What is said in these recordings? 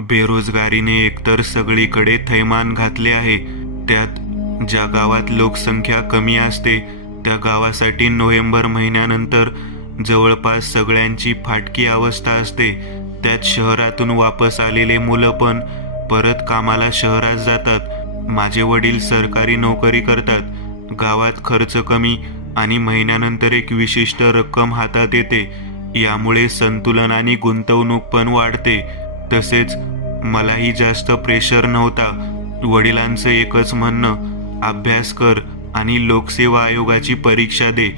बेरोजगारीने एकतर सगळीकडे थैमान घातले आहे. त्यात ज्या गावात लोकसंख्या कमी असते त्या गावासाठी नोव्हेंबर महिन्यानंतर जवळपास सगळ्यांची फाटकी अवस्था असते. त्यात शहरातून वापस आलेले मुलं पण परत कामाला शहरात जातात. माझे वडील सरकारी नोकरी करतात. गावात खर्च कमी आणि महिन्यानंतर एक विशिष्ट रक्कम हातात येते. यामुळे संतुलन आणि गुंतवणूक पण वाढते. तसेच मलाही जास्त प्रेशर नव्हता. वडिलांचं एकच म्हणणं, अभ्यास कर आणि लोकसेवा आयोगाची परीक्षा दे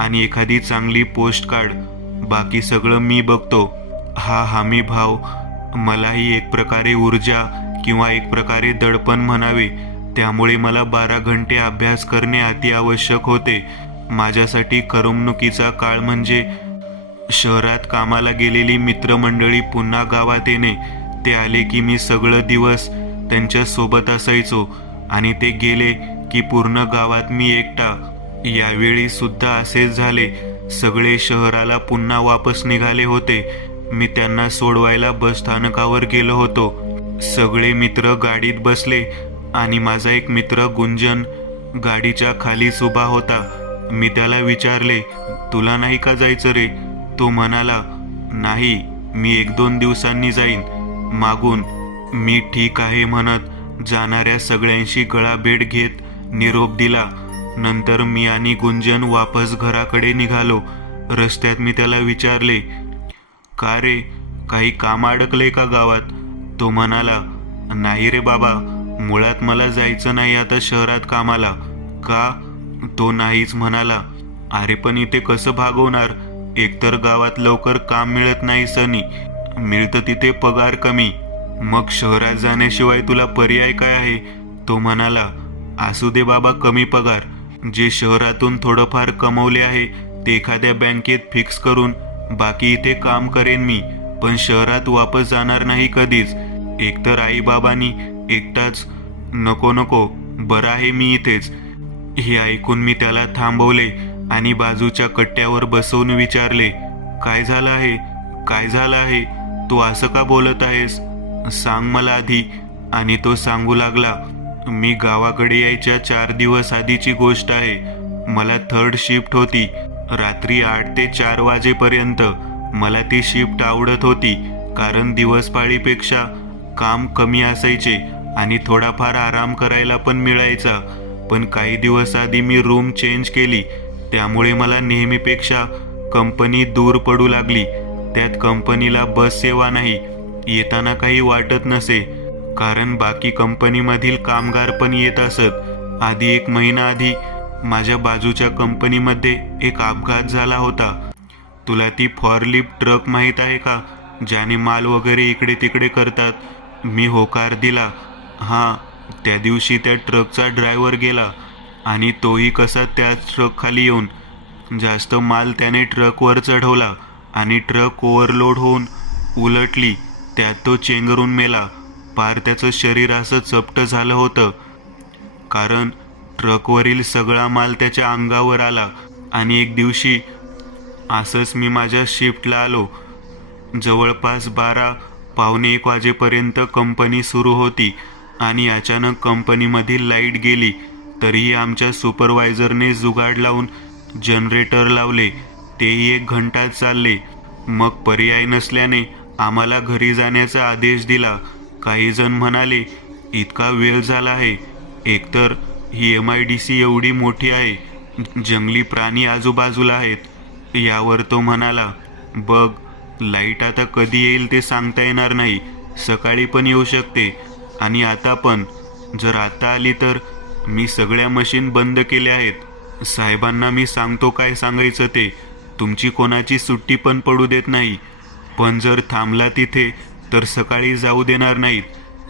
आणि एखादी चांगली पोस्ट काढ, बाकी सगळं मी बघतो. हा हमी भाव मलाही एक प्रकारे ऊर्जा किंवा एक प्रकारे दडपण म्हणावे. त्यामुळे मला 12 घंटे अभ्यास करणे अति आवश्यक होते. माझ्यासाठी करमणुकीचा काळ म्हणजे शहरात कामाला गेलेली मित्रमंडळी पुन्हा गावात येणे. ते आले की मी सगळं दिवस त्यांच्या सोबत असायचो आणि ते गेले की पूर्ण गावात मी एकटा. यावेळी सुद्धा असेच झाले. सगळे शहराला पुन्हा वापस निघाले होते. मी त्यांना सोडवायला बस स्थानकावर गेलो होतो. सगळे मित्र गाडीत बसले आणि माझा एक मित्र गुंजन गाडीच्या खालीच उभा होता. मी त्याला विचारले, तुला नाही का जायचं रे? तो म्हणाला, नाही, मी 1-2 दिवसांनी जाईन. मागून मी ठीक आहे म्हणत जाणाऱ्या सगळ्यांशी गळाभेट घेत निरोप दिला. नंतर मी आणि गुंजन वापस घराकडे निघालो. रस्त्यात मी त्याला विचारले, का रे, काही काम अडकले का गावात? तो म्हणाला, नाही रे बाबा, मुळात मला जायचं नाही आता शहरात कामाला. का? तो नाहीच म्हणाला. अरे पण इथे कसं भागवणार? एकतर गावात लवकर काम मिळत नाही सनी, मिळतं तिथे पगार कमी. मग शहरात जाण्याशिवाय तुला पर्याय काय आहे? तो म्हणाला, असू दे बाबा, कमी पगार. जे शहरातून थोडंफार कमवले आहे ते एखाद्या बँकेत फिक्स करून बाकी इथे काम करेन मी, पण शहरात वापस जाणार नाही कधीच. एकतर आई बाबांनी एकटाच. नको, बरं आहे मी इथेच. हे ऐकून मी त्याला थांबवले आणि बाजूच्या कट्ट्यावर बसवून विचारले, काय झालं आहे? काय झालं आहे? तू असं का बोलत आहेस? सांग मला आधी. आणि तो सांगू लागला, मी गावाकडे यायच्या 4 दिवस आधीची गोष्ट आहे. मला 3rd शिफ्ट होती. रात्री 8 ते 4 वाजेपर्यंत. मला ती शिफ्ट आवडत होती कारण दिवसपाळीपेक्षा काम कमी असायचे आणि थोडाफार आराम करायला पण मिळायचा. पण काही दिवस आधी मी रूम चेंज केली, त्यामुळे मला नेहमीपेक्षा कंपनी दूर पडू लागली. त्यात कंपनीला बस सेवा नाही. येताना काही वाटत नसे कारण बाकी कंपनीमधील कामगार पण येत असत. आधी 1 महिना आधी माझ्या बाजूच्या कंपनीमध्ये एक अपघात झाला होता. तुला ती फॉरलिफ्ट ट्रक माहीत आहे का, ज्याने माल वगैरे इकडे तिकडे करतात? मी होकार दिला. हां, त्या दिवशी त्या ट्रकचा ड्रायव्हर गेला आणि तोही कसा त्याच ट्रक खाली येऊन जास्त माल त्याने ट्रकवर चढवला आणि ट्रक ओव्हरलोड होऊन उलटली. त्यात तो चेंगरून मेला. पार त्याचं शरीर असं चपटं झालं होतं कारण ट्रकवरील सगळा माल त्याच्या अंगावर आला. आणि एक दिवशी असंच मी माझ्या शिफ्टला आलो. जवळपास 12 पावणे 1 वाजेपर्यंत कंपनी सुरू होती आणि अचानक कंपनीमधील लाईट गेली. तरीही आमच्या सुपरवायझरने जुगाड लावून जनरेटर लावले. तेही 1 घंटाच चालले. मग पर्याय नसल्याने आम्हाला घरी जाण्याचा आदेश दिला. काही जण म्हणाले, इतका वेळ झाला आहे, एकतर ही MIDC एवढी मोठी आहे, जंगली प्राणी आजूबाजूला आहेत. यावर तो म्हणाला, बघ, लाईट आता कधी येईल ते सांगता येणार नाही. सकाळी पण येऊ शकते आणि आता पण. जर आता आली तर मी सगळ्या मशीन बंद केल्या आहेत. साहेबांना मी सांगतो काय सांगायचं ते. तुमची कोणाची सुट्टी पण पडू देत नाही. पण जर थांबला तिथे तर सकाळी जाऊ देणार नाहीत.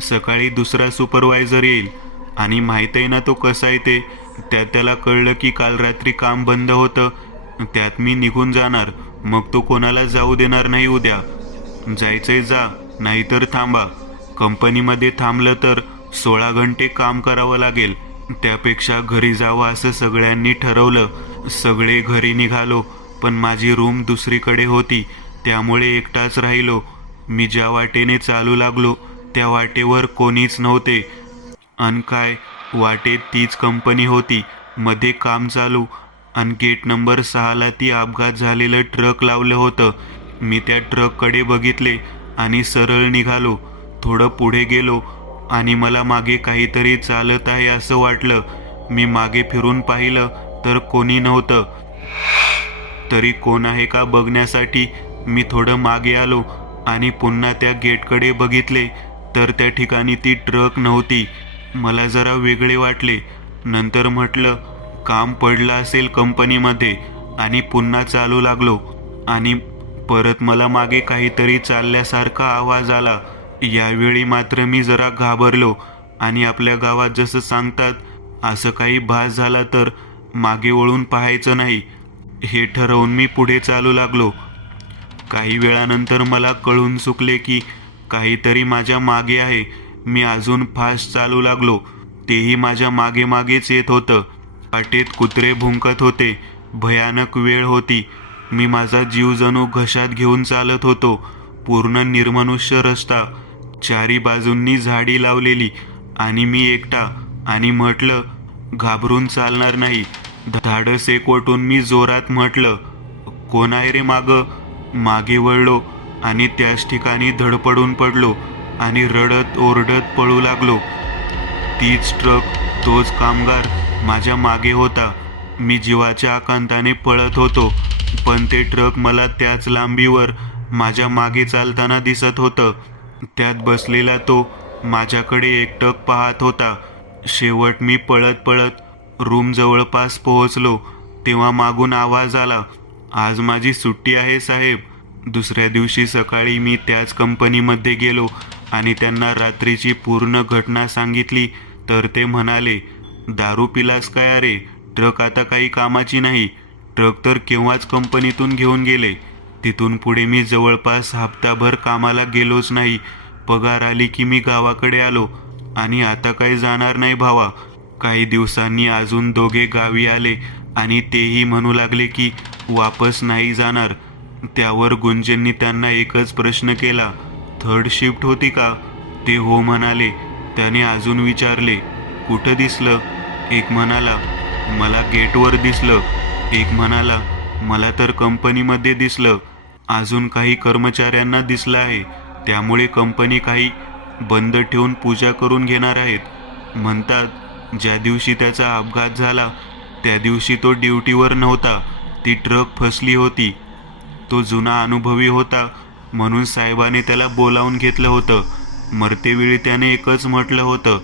सकाळी दुसरा सुपरवायझर येईल आणि माहीत आहे ना तो कसा आहे ते. त्यात त्याला कळलं की काल रात्री काम बंद होतं, त्यात मी निघून जाणार. मग तो कोणाला जाऊ देणार नाही उद्या. जायचंय जा, नाहीतर थांबा. कंपनीमध्ये थांबलं तर 16 घंटे काम करावं लागेल. त्यापेक्षा घरी जावं असं सगळ्यांनी ठरवलं. सगळे घरी निघालो, पण माझी रूम दुसरीकडे होती, त्यामुळे एकटाच राहिलो. मी ज्या वाटेने चालू लागलो त्या वाटेवर कोणीच नव्हते. अन काय वाटेत तीच कंपनी होती. मध्ये काम चालू आणि गेट नंबर 6ला ती अपघात झालेलं ट्रक लावलं होतं. मी त्या ट्रककडे बघितले आणि सरळ निघालो. थोडं पुढे गेलो आणि मला मागे काहीतरी चालत आहे असं वाटलं. मी मागे फिरून पाहिलं तर कोणी नव्हतं. तरी कोण आहे का बघण्यासाठी मी थोडं मागे आलो आणि पुन्हा त्या गेटकडे बघितले तर त्या ठिकाणी ती ट्रक नव्हती. मला जरा वेगळे वाटले. नंतर म्हटलं काम पडलं असेल कंपनीमध्ये आणि पुन्हा चालू लागलो आणि परत मला मागे काहीतरी चालल्यासारखा आवाज आला. यावेळी मात्र मी जरा घाबरलो आणि आपल्या गावात जसं सांगतात असं काही भास झाला तर मागे वळून पाहायचं नाही हे ठरवून मी पुढे चालू लागलो. काही वेळानंतर मला कळून चुकले की काहीतरी माझ्या मागे आहे. मी अजून फास्ट चालू लागलो. तेही माझ्या मागे मागेच येत होतं. वाटेत कुत्रे भुंकत होते. भयानक वेळ होती. मी माझा जीव जणू घशात घेऊन चालत होतो. पूर्ण निर्मनुष्य रस्ता, चारी बाजूंनी झाडी लावलेली आणि मी एकटा. आणि म्हटलं घाबरून चालणार नाही. धाडस एकवटून मी जोरात म्हटलं कोण आहे रे मागं. मागे वळलो आणि त्याच ठिकाणी धडपडून पडलो आणि रडत ओरडत पळू लागलो. तीच ट्रक, तोच कामगार माझ्या मागे होता. मी जीवाच्या आकांताने पळत होतो पण ते ट्रक मला त्याच लांबीवर माझ्या मागे चालताना दिसत होतं. त्यात बसलेला तो माझ्याकडे एकटक पाहत होता. शेवट मी पळत पळत रूम जवळपास पोहोचलो तेव्हा मागून आवाज आला, आज माझी सुट्टी आहे साहेब. दुसऱ्या दिवशी सकाळी मी त्याच कंपनीमध्ये गेलो आणि त्यांना रात्रीची पूर्ण घटना सांगितली तर ते म्हणाले, दारू पिलास काय अरे, ट्रक आता काही कामाची नाही. ट्रक तर केव्हाच कंपनीतून घेऊन गेले. तिथून पुढे मी जवळपास हप्ताभर कामाला गेलोच नाही. पगार आली की मी गावाकडे आलो आणि आता काही जाणार नाही भावा. काही दिवसांनी अजून दोघे गावी आले आणि तेही म्हणू लागले की वापस नाही जाणार. त्यावर गुंजननी त्यांना एकच प्रश्न केला, थर्ड शिफ्ट होती का? ते हो म्हणाले. त्याने अजून विचारले, कुठं दिसलं? एक म्हणाला, मला गेटवर दिसलं. एक म्हणाला, मला तर कंपनीमध्ये दिसलं. अजून काही कर्मचाऱ्यांना दिसलं आहे. त्यामुळे कंपनी काही बंद ठेवून पूजा करून घेणार आहेत. म्हणतात ज्या दिवशी त्याचा अपघात झाला त्या दिवशी तो ड्युटीवर नव्हता. ती ट्रक फसली होती. तो जुना अनुभवी होता म्हणून साहेबाने त्याला बोलावून घेतलं होतं. मरतेवेळी त्याने एकच म्हटलं होतं,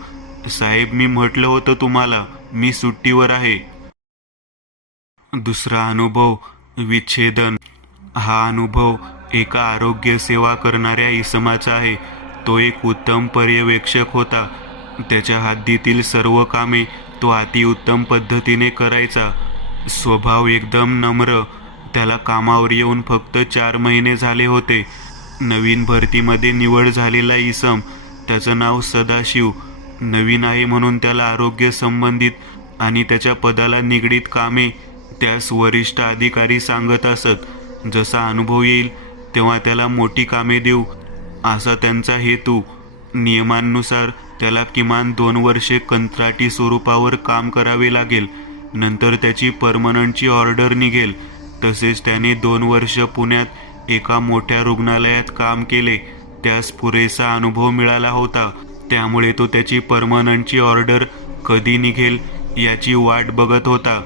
साहेब मी म्हटलं होतं तुम्हाला मी सुट्टीवर आहे. दुसरा अनुभव विच्छेदन. हा अनुभव एका आरोग्य सेवा करणाऱ्या इसमाचा आहे. तो एक उत्तम पर्यवेक्षक होता. त्याच्या हद्दीतील सर्व कामे तो अतिउत्तम पद्धतीने करायचा. स्वभाव एकदम नम्र. त्याला कामावर येऊन फक्त 4 महिने झाले होते. नवीन भरतीमध्ये निवड झालेला इसम, त्याचं नाव सदाशिव. नवीन आहे म्हणून त्याला आरोग्य संबंधित आणि त्याच्या पदाला निगडीत कामे त्यास वरिष्ठ अधिकारी सांगत असत. जसा अनुभव येईल तेव्हा त्याला मोठी कामे देऊ असा त्यांचा हेतू. नियमांनुसार त्याला किमान 2 वर्षे कंत्राटी स्वरूपावर काम करावे लागेल. नंतर त्याची परमनंटची ऑर्डर निघेल. तसेच त्याने 2 वर्ष पुण्यात एका मोठ्या रुग्णालयात काम केले. त्यास पुरेसा अनुभव मिळाला होता. त्यामुळे तो त्याची परमनंटची ऑर्डर कधी निघेल याची वाट बघत होता.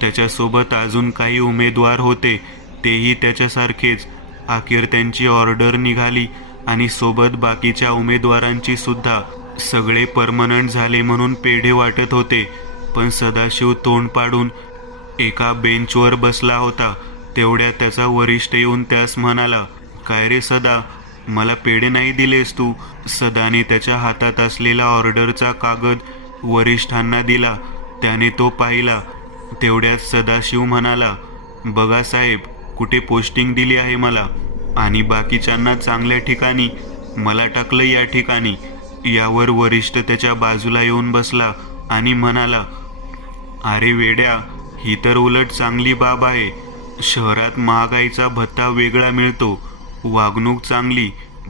त्याच्यासोबत अजून काही उमेदवार होते, तेही त्याच्यासारखेच. अखेर त्यांची ऑर्डर निघाली आणि सोबत बाकीच्या उमेदवारांची सुद्धा. सगळे परमनंट झाले म्हणून पेढे वाटत होते. पण सदाशिव तोंड पाडून एका बेंचवर बसला होता. तेवढ्यात त्याचा वरिष्ठ येऊन त्यास म्हणाला, काय रे सदा, मला पेढे नाही दिलेस तू? सदाने त्याच्या हातात असलेला ऑर्डरचा कागद वरिष्ठांना दिला. त्याने तो पाहिला. तेवढ्यात सदाशिव म्हणाला, बघा साहेब, कुठे पोस्टिंग दिली आहे मला आणि बाकीच्यांना चांगल्या ठिकाणी, मला टाकलं या ठिकाणी. यावर वरिष्ठ त्याच्या बाजूला येऊन बसला आणि म्हणाला, अरे वेड्या, ही तर उलट चांगली बाब आहे. शहरात महागाईचा भत्ता वेगळा मिळतो, वागणूक चांगली,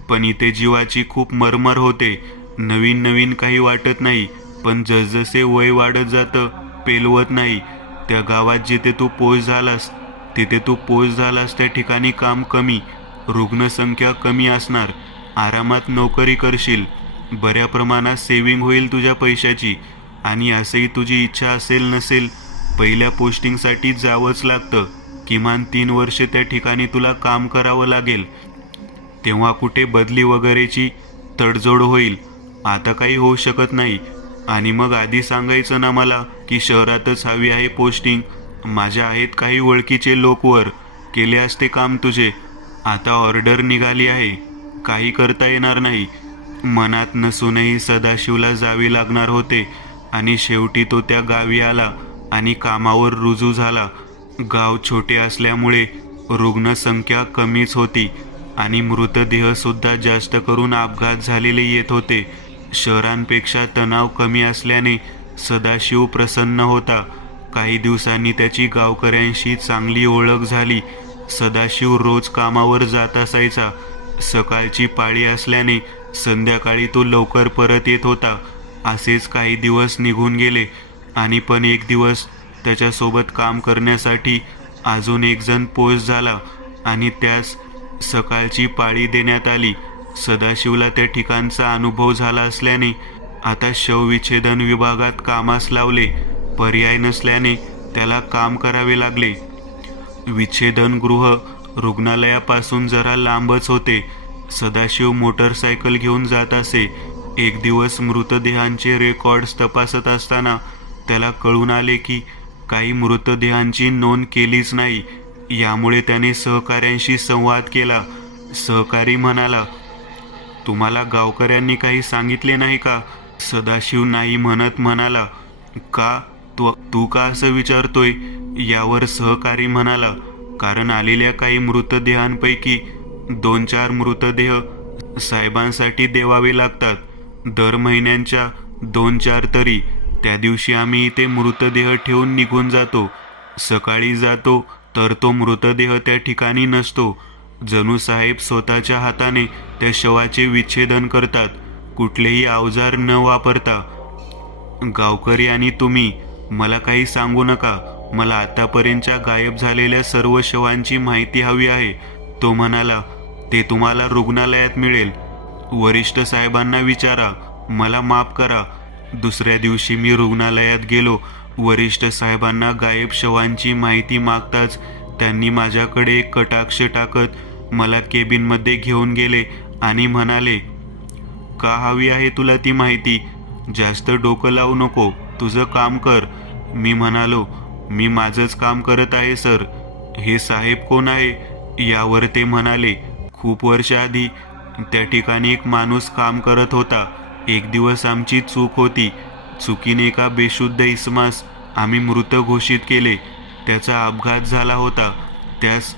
पण इथे जीवाची खूप मरमर होते. नवीन नवीन काही वाटत नाही, पण जसजसे वय वाढत जातं पेलवत नाही. त्या गावात जिथे तू पोच झालास त्या ठिकाणी काम कमी, रुग्णसंख्या कमी असणार, आरामात नोकरी करशील, बऱ्या प्रमाणात सेव्हिंग होईल तुझ्या पैशाची. आणि असंही तुझी इच्छा असेल नसेल, पहिल्या पोस्टिंगसाठी जावंच लागतं. किमान 3 वर्षे त्या ठिकाणी तुला काम करावं लागेल. तेव्हा कुठे बदली वगैरेची तडजोड होईल. आता काही होऊ शकत नाही. आणि मग आधी सांगायचं ना मला की शहरातच हवी आहे पोस्टिंग. माझ्या आहेत काही ओळखीचे लोक, वर केले असते काम तुझे. आता ऑर्डर निघाली आहे, काही करता येणार नाही. मनात नसूनही सदाशिवला जावे लागणार होते आणि शेवटी तो त्या गावी आला आणि कामावर रुजू झाला. गाव छोटे असल्यामुळे रुग्णसंख्या कमीच होती आणि मृतदेहसुद्धा जास्त करून अपघात झालेले येत होते. शहरांपेक्षा तणाव कमी असल्याने सदाशिव प्रसन्न होता. काही दिवसांनी त्याची गावकऱ्यांशी चांगली ओळख झाली. सदाशिव रोज कामावर जात असायचा. सकाळची पाळी असल्याने संध्याकाळी तो लवकर परत येत होता. असेच काही दिवस निघून गेले आणि पण एक दिवस त्याच्यासोबत काम करण्यासाठी अजून एक जण पोच झाला आणि त्यास सकाळची पाळी देण्यात आली. सदाशिवला त्या ठिकाणचा अनुभव झाला असल्याने आता शवविच्छेदन विभागात कामास लावले. पर्याय नसल्याने त्याला काम करावे लागले. विच्छेदन गृह रुग्णालयापासून जरा लांबच होते. सदाशिव मोटरसायकल घेऊन जात असे. एक दिवस मृतदेहांचे रेकॉर्ड्स तपासत असताना त्याला कळून आले की काही मृतदेहांची नोंद केलीच नाही. यामुळे त्याने सहकाऱ्यांशी संवाद केला. सहकारी म्हणाला, तुम्हाला गावकऱ्यांनी काही सांगितले नाही का? सदाशिव नाही म्हणत म्हणाला, का? तू का असं विचारतोय? यावर सहकारी म्हणाला, कारण आलेल्या काही मृतदेहांपैकी 2-4 मृतदेह साहेबांसाठी देवावे लागतात. दर महिन्यांच्या 2-4 तरी. त्या दिवशी आम्ही इथे मृतदेह ठेवून निघून जातो. सकाळी जातो तर तो मृतदेह त्या ठिकाणी नसतो. जणू साहेब स्वतःच्या हाताने त्या शवाचे विच्छेदन करतात, कुठलेही अवजार न वापरता. गावकरी आणि तुम्ही मला काही सांगू नका. मला आतापर्यंतच्या गायब झालेल्या सर्व शवांची माहिती हवी आहे. तो म्हणाला, ते तुम्हाला रुग्णालयात मिळेल. वरिष्ठ साहेबांना विचारा, मला माफ करा. दुसऱ्या दिवशी मी रुग्णालयात गेलो. वरिष्ठ साहेबांना गायब शवांची माहिती मागताच त्यांनी माझ्याकडे एक कटाक्ष टाकत मला केबिनमध्ये घेऊन गेले आणि म्हणाले, का हवी आहे तुला ती माहिती? जास्त डोकं लावू नको, तुझं काम कर. मी म्हणालो, मी माझंच काम करत आहे सर. हे साहेब कोण आहे? यावर ते म्हणाले, खूप वर्ष आधी त्या ठिकाणी एक माणूस काम करत होता. एक दिवस आमची चूक होती. चुकीने एका बेशुद्ध इसमास आम्ही मृत घोषित केले. त्याचा अपघात झाला होता. त्यास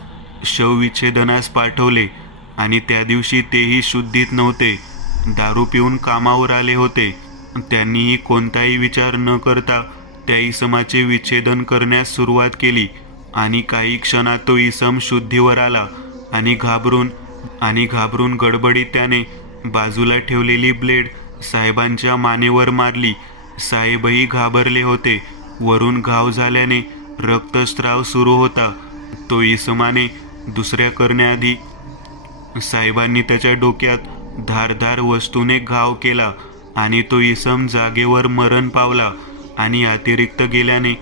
शवविच्छेदनास पाठवले आणि त्या दिवशी तेही शुद्धीत नव्हते. दारू पिऊन कामावर आले होते. त्यांनीही कोणताही विचार न करता त्या इसमाचे विच्छेदन करण्यास सुरुवात केली आणि काही क्षणात तो इसम शुद्धीवर आला आणि घाबरून गडबडीत त्याने बाजूला ठेवलेली ब्लेड साहेबांच्या मानेवर मारली. साहेबही घाबरले होते. वरून घाव झाल्याने रक्तस्राव सुरू होता. तो इसमाने दुसऱ्या करण्याआधी साहेबांनी त्याच्या डोक्यात धारदार वस्तूने घाव केला आणि तो इसम जागेवर मरण पावला आणि अतिरिक्त गेल्याने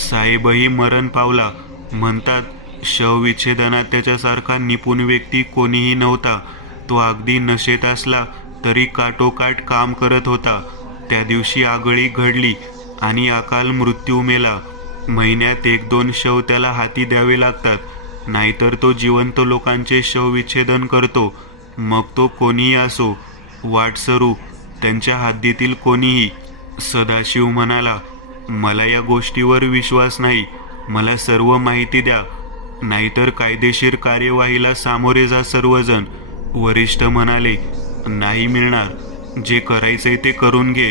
साहेबही मरण पावला. म्हणतात, शवविच्छेदनात त्याच्यासारखा निपुण व्यक्ती कोणीही नव्हता. तो अगदी नशेत असला तरी काटोकाट काम करत होता. त्या दिवशी आगळी घडली आणि अकाल मृत्यू मेला. महिन्यात 1-2 शव त्याला हाती द्यावे लागतात, नाहीतर तो जिवंत लोकांचे शवविच्छेदन करतो. मग तो कोणीही असो, वाटसरू, त्यांच्या हद्दीतील कोणीही. सदाशिव म्हणाला, मला या गोष्टीवर विश्वास नाही. मला सर्व माहिती द्या, नाहीतर कायदेशीर कार्यवाहीला सामोरे जा सर्वजण. वरिष्ठ म्हणाले, नाही मिळणार. जे करायचंय ते करून घे.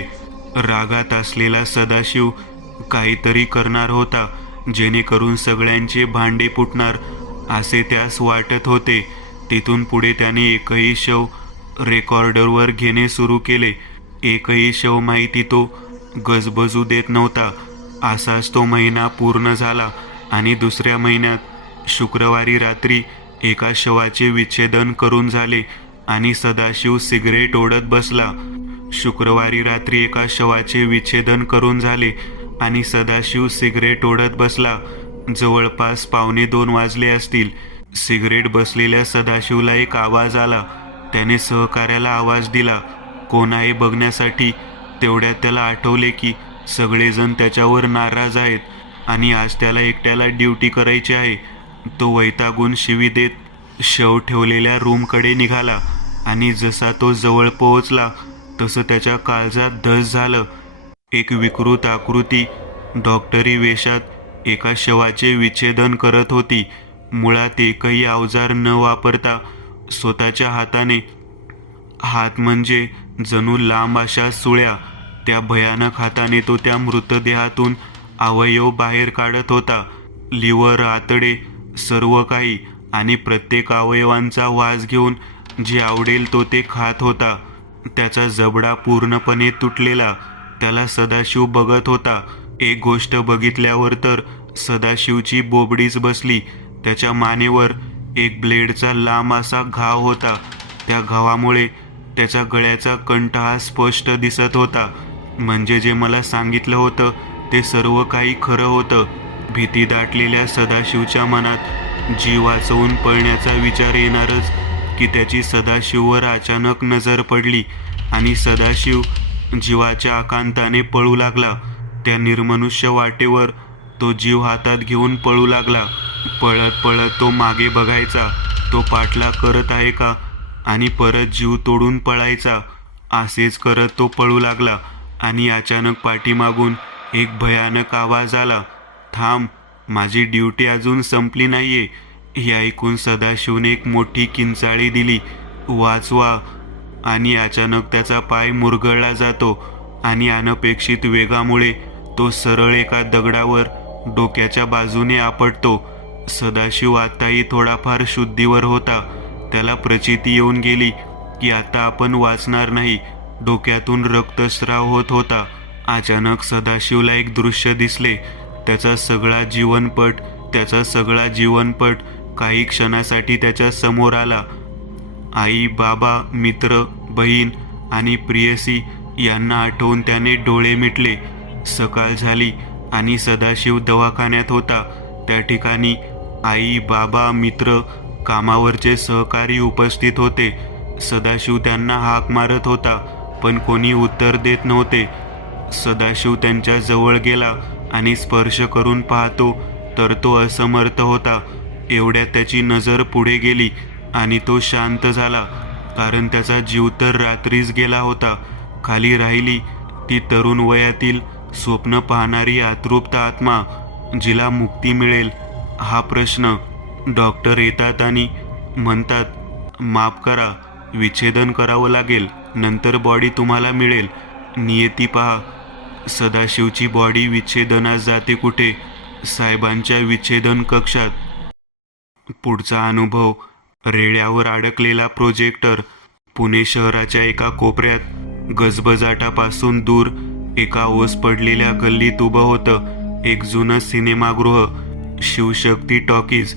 रागात असलेला सदाशिव काहीतरी करणार होता, जेणेकरून सगळ्यांचे भांडे फुटणार असे त्यास वाटत होते. तिथून पुढे त्याने एकही शव रेकॉर्डरवर घेणे सुरू केले. एकही शव माहिती तो गजबजू देत नव्हता. असाच तो महिना पूर्ण झाला आणि दुसऱ्या महिन्यात शुक्रवारी रात्री एका शवाचे विच्छेदन करून झाले आणि सदाशिव सिगरेट ओढत बसला. शुक्रवारी रात्री एका शवाचे विच्छेदन करून झाले आणि सदाशिव सिगरेट ओढत बसला. जवळपास 1:45 वाजले असतील. सिगरेट बसलेल्या सदाशिवला एक आवाज आला. त्याने सहकार्याला आवाज दिला, कोण आहे बघण्यासाठी. तेवढ्यात त्याला आठवले की सगळेजण त्याच्यावर नाराज आहेत आणि आज त्याला एकट्याला ड्युटी करायची आहे. तो वैतागून शिवी देत शव ठेवलेल्या रूमकडे निघाला आणि जसा तो जवळ पोहोचला तसं त्याच्या काळजात धस झालं. एक विकृत आकृती डॉक्टरी वेशात एका शवाचे विच्छेदन करत होती. मुळात एकही अवजार न वापरता स्वतःच्या हाताने, हात म्हणजे जणू लांब अशा सुळ्या, त्या भयानक हाताने तो त्या मृतदेहातून अवयव बाहेर काढत होता. लिव्हर, आतडे, सर्व काही, आणि प्रत्येक अवयवांचा वास घेऊन जे आवडेल तो ते खात होता. त्याचा जबडा पूर्णपणे तुटलेला. त्याला सदाशिव बघत होता. एक गोष्ट बघितल्यावर तर सदाशिवची बोबडीच बसली. त्याच्या मानेवर एक ब्लेडचा लांब असा घाव होता. त्या घावामुळे त्याच्या गळ्याचा कंठ हा स्पष्ट दिसत होता. म्हणजे जे मला सांगितलं होतं ते सर्व काही खरं होतं. भीती दाटलेल्या सदाशिवच्या मनात जीव वाचवून पळण्याचा विचार येणारच की त्याची सदाशिववर अचानक नजर पडली आणि सदाशिव जीवाच्या आकांताने पळू लागला. त्या निर्मनुष्य वाटेवर तो जीव हातात घेऊन पळू लागला. पळत पळत तो मागे बघायचा, तो पाठलाग करत आहे का, आणि परत जीव तोडून पळायचा. असेच करत तो पळू लागला आणि अचानक पाठीमागून एक भयानक आवाज आला, थांब, माझी ड्युटी अजून संपली नाहीये. हे ऐकून सदाशिवने एक मोठी किंचाळी दिली, वाचवा. आणि अचानक त्याचा पाय मुरगळला जातो आणि अनपेक्षित वेगामुळे तो सरळ एका दगडावर डोक्याच्या बाजूने आपटतो. सदाशिव आताही थोडाफार शुद्धीवर होता. त्याला प्रचिती येऊन गेली की आता आपण वाचणार नाही. डोक्यातून रक्तस्राव होत होता. अचानक सदाशिवला एक दृश्य दिसले. त्याचा सगळा जीवनपट काही क्षणासाठी त्याच्या समोर आला. आई, बाबा, मित्र, बहीण आणि प्रियसी यांना आठवून त्याने डोळे मिटले. सकाळ झाली आणि सदाशिव दवाखान्यात होता. त्या ठिकाणी आई, बाबा, मित्र, कामावरचे सहकारी उपस्थित होते. सदाशिव त्यांना हाक मारत होता पण कोणी उत्तर देत नव्हते. सदाशिव त्यांच्या जवळ गेला आणि स्पर्श करून पाहतो तर तो असमर्थ होता. एवढ्यात त्याची नजर पुढे गेली आणि तो शांत झाला, कारण त्याचा जीव तर रात्रीच गेला होता. खाली राहिली ती तरुण वयातील स्वप्न पाहणारी अतृप्त आत्मा. जिला मुक्ती मिळेल हा प्रश्न. डॉक्टर येतात आणि म्हणतात, माफ करा, विच्छेदन करावं लागेल, नंतर बॉडी तुम्हाला मिळेल. नियती पहा. सदाशिवची बॉडी विच्छेदनास जाते कुठे? साहेबांच्या विच्छेदन कक्षात. पुढचा अनुभव. रेड्यावर अडकलेला प्रोजेक्टर. पुणे शहराच्या एका कोपऱ्यात गजबजाटापासून दूर एका ओस पडलेल्या गल्लीत उभं होतं एक जुनं सिनेमागृह, शिवशक्ती टॉकीज.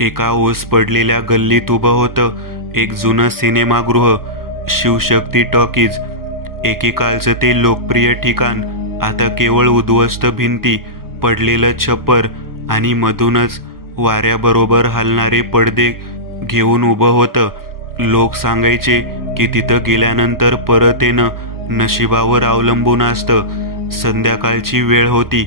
एका ओस पडलेल्या गल्लीत उभं होतं एक जुनं सिनेमागृह, शिवशक्ती टॉकीज. एकेकाळचं ते लोकप्रिय ठिकाण आता केवळ उद्ध्वस्त भिंती, पडलेलं छप्पर आणि मधूनच वाऱ्याबरोबर हलणारे पडदे घेऊन उभं होतं. लोक सांगायचे की तिथं गेल्यानंतर परत येणं नशिबावर अवलंबून असतं. संध्याकाळची वेळ होती.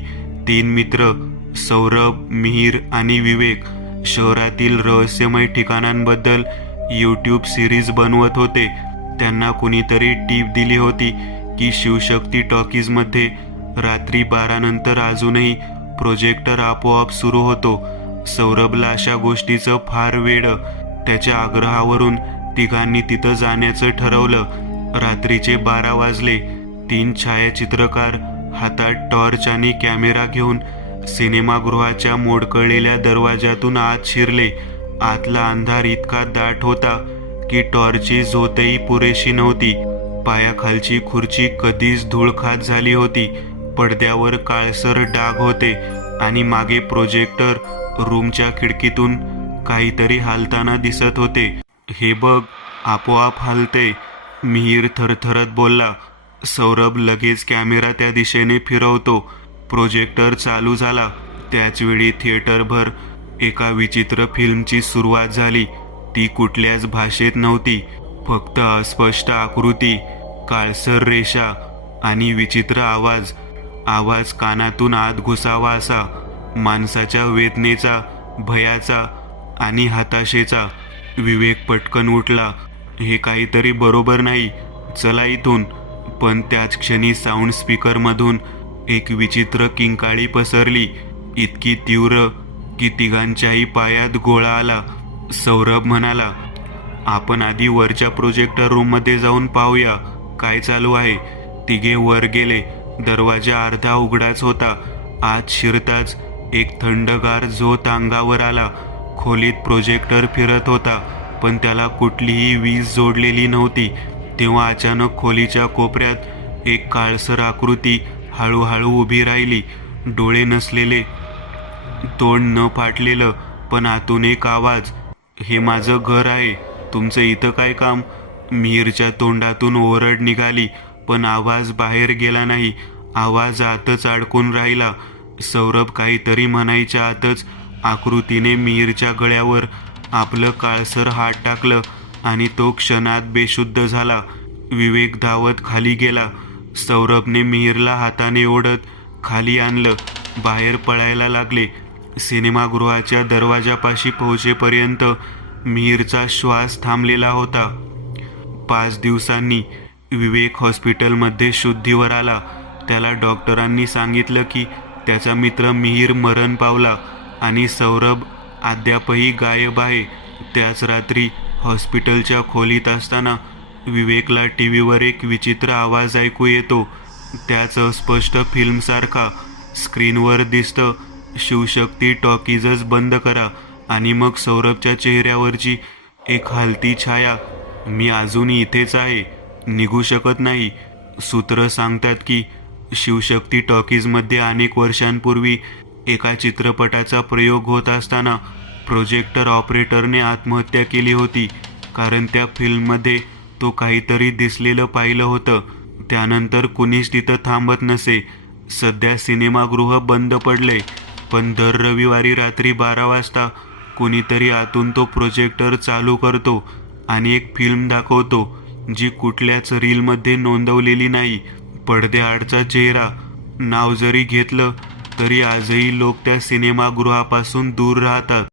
3 मित्र, सौरभ, मिहीर आणि विवेक, शहरातील रहस्यमय ठिकाणांबद्दल यूट्यूब सिरीज बनवत होते. त्यांना कुणीतरी टीप दिली होती की शिवशक्ती टॉकीजमध्ये रात्री 12 नंतर अजूनही प्रोजेक्टर आपोआप सुरू होतो. सौरभला अशा गोष्टीचं फार वेड. त्याच्या आग्रहावरून तिघांनी तिथं जाण्याचं ठरवलं. रात्रीचे 12 वाजले. 3 छायाचित्रकार हातात टॉर्च आणि कॅमेरा घेऊन सिनेमागृहाच्या मोडकळलेल्या दरवाजातून आत शिरले. आतला अंधार इतका दाट होता की टॉर्चची झोतही पुरेशी नव्हती. पायाखालची खुर्ची कधीच धूळखात झाली होती. पडद्यावर काळसर डाग होते आणि मागे प्रोजेक्टर रूमच्या खिडकीतून काहीतरी हालताना दिसत होते. हे बघ, आपोआप हलते, मिहीर थरथरत बोलला. सौरभ लगेच कॅमेरा त्या दिशेने फिरवतो. प्रोजेक्टर चालू झाला. त्याचवेळी थिएटरभर एका विचित्र फिल्मची सुरुवात झाली. ती कुठल्याच भाषेत नव्हती, फक्त अस्पष्ट आकृती, काळसर रेषा आणि विचित्र आवाज. आवाज कानातून आत घुसावा असा, माणसाच्या वेदनेचा, भयाचा आणि हताशेचा. विवेक पटकन उठला. हे काहीतरी बरोबर नाही, चला इथून. पण त्याच क्षणी साऊंड स्पीकरमधून एक विचित्र किंकाळी पसरली, इतकी तीव्र की तिघांच्याही पायात गोळा आला. सौरभ म्हणाला, आपण आधी वरच्या प्रोजेक्टर रूममध्ये जाऊन पाहूया काय चालू आहे. तिघे वर गेले. दरवाजा अर्धा उघडाच होता. आत शिरताच एक थंडगार झोत अंगावर आला. खोलीत प्रोजेक्टर फिरत होता, पण त्याला कुठलीही वीज जोडलेली नव्हती. तेव्हा अचानक खोलीच्या कोपऱ्यात एक काळसर आकृती हळूहळू उभी राहिली. डोळे नसलेले, तोंड न फाटलेलं, पण आतून एक आवाज, हे माझं घर आहे, तुमचं इथं काय काम? मिहीरच्या तोंडातून ओरड निघाली, पण आवाज बाहेर गेला नाही. आवाज आतच अडकून राहिला. सौरभ काहीतरी म्हणायच्या आतच आकृतीने मिहीरच्या गळ्यावर आपलं काळसर हात टाकलं आणि तो क्षणात बेशुद्ध झाला. विवेक धावत खाली गेला. सौरभने मिहीरला हाताने ओढत खाली आणलं. बाहेर पळायला लागले. सिनेमागृहाच्या दरवाजापाशी पोहोचेपर्यंत मिहीरचा श्वास थांबलेला होता. 5 दिवसांनी विवेक हॉस्पिटलमध्ये शुद्धीवर आला. त्याला डॉक्टरांनी सांगितलं की त्याचा मित्र मिहीर मरण पावला आणि सौरभ अद्यापही गायब आहे. त्याच रात्री हॉस्पिटलच्या खोलीत असताना विवेकला टीव्हीवर एक विचित्र आवाज ऐकू येतो. त्याच अस्पष्ट फिल्मसारखा. स्क्रीनवर दिसतं, शिवशक्ती टॉकीजच बंद करा. आणि मग सौरभच्या चेहऱ्यावरची एक हलती छाया, मी अजूनही इथेच आहे, निघू शकत नाही. सूत्र सांगतात की शिवशक्ती टॉकीजमध्ये अनेक वर्षांपूर्वी एका चित्रपटाचा प्रयोग होत असताना प्रोजेक्टर ऑपरेटरने आत्महत्या केली होती, कारण त्या फिल्ममध्ये तो काहीतरी दिसलेलं पाहिलं होतं. त्यानंतर कुणीच तिथं थांबत नसे. सध्या सिनेमागृह बंद पडले, पण दर रविवारी रात्री 12 वाजता कुणीतरी आतून तो प्रोजेक्टर चालू करतो आणि एक फिल्म दाखवतो, जी कुठल्याच रीलमध्ये नोंदवलेली नाही. पडद्याआडचा चेहरा. नाव जरी घेतलं तरी आजही लोक त्या सिनेमागृहापासून दूर राहतात.